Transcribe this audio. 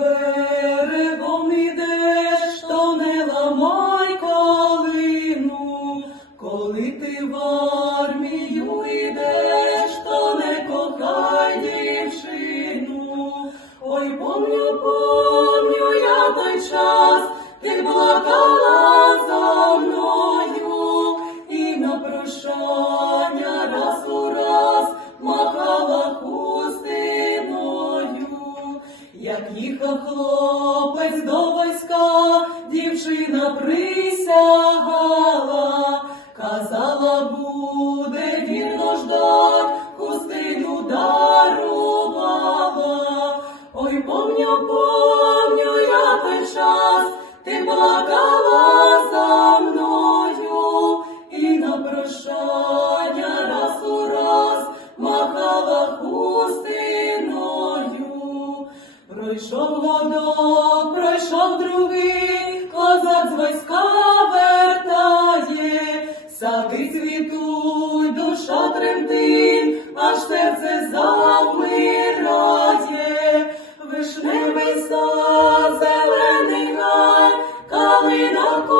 берегом ідеш, то не ламай калину, коли ти в армію йдеш, то не кохай дівчину. Ой, помню, помню я той час, ти плакала за мною, і на прощання Як їхав хлопець до війська, дівчина присягала, казала, буде вірно ждать, хустину дарувала. Ой, помню, помню я той час, ти плакала за мною, і на прощання раз у раз махала хустиною. Пройшов водок, пройшов другий, козак з войска вертає, сади цвітуй, душа тремтить, аж серце замирає, вишневий сад, зелений гай, калина. ко...